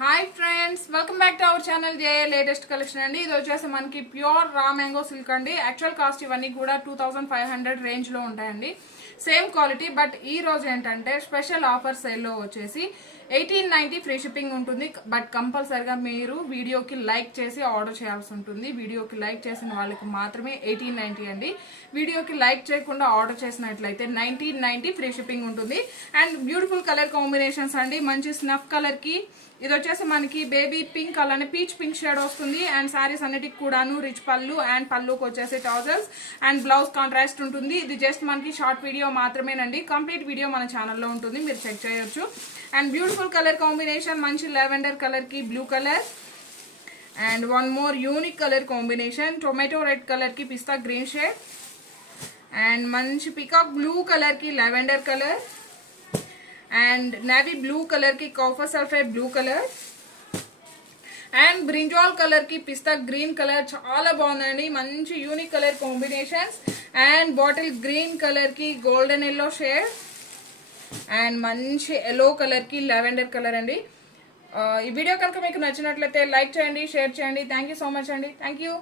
Hi friends, welcome back to our channel J latest collection అండి. ఇది వచ్చేసి మనకి ప్యూర్ రా మ్యాంగో సిల్క్ అండి. యాక్చువల్ కాస్ట్ ఇవన్నీ కూడా 2500 రేంజ్ లో ఉంటాయండి. Same quality. బట్ ఈ రోజు ఏంటంటే స్పెషల్ ఆఫర్ సేల్ లో వచ్చేసి 1890 ఫ్రీ షిప్పింగ్ ఉంటుంది. బట్ కంపల్సరిగా మీరు వీడియోకి లైక్ చేసి ఆర్డర్ చేయాల్సి ఉంటుంది. వీడియోకి లైక్ చేసిన వాళ్ళకి మాత్రమే 1890 అండి. వీడియోకి లైక్ చేయకుండా ఆర్డర్ చేసినట్లయితే 1990 ఫ్రీ షిప్పింగ్ ఉంటుంది. అండ్ బ్యూటిఫుల్ కలర్ కాంబినేషన్స్ అండి. మంచి స్నఫ్ కలర్ కి ఇది వచ్చేసి మనకి బేబీ పింక్ అలానే పీచ్ పింక్ షేడ్ వస్తుంది. అండ్ సారీస్ అన్నిటికి కూడాను రిచ్ పళ్ళు అండ్ పళ్ళుకి వచ్చేసి ట్రౌజర్స్ అండ్ బ్లౌజ్ కాంట్రాస్ట్ ఉంటుంది. ఇది జస్ట్ మనకి షార్ట్ వీడియో మాత్రమేనండి. కంప్లీట్ వీడియో మన ఛానల్లో ఉంటుంది, మీరు చెక్ చేయొచ్చు. అండ్ బ్యూటిఫుల్ కలర్ కాంబినేషన్, మంచి లెవెండర్ కలర్ కి blue colour and one more unique colour combination, tomato red colour కి పిస్తా గ్రీన్ షేడ్ అండ్ మంచి పికాక్ బ్లూ కలర్ కి lavender colour and navy blue colour కి copper sulphate blue colour and brinjal colour కి pista green colour. చాలా బాగుందండి, మంచి unique colour combinations. And bottle green colour కి golden yellow shade and మంచి yellow colour కి lavender colour అండి. ఈ వీడియో కనుక మీకు నచ్చినట్లయితే లైక్ చేయండి, షేర్ చేయండి. థ్యాంక్ యూ సో మచ్ అండి. Thank you.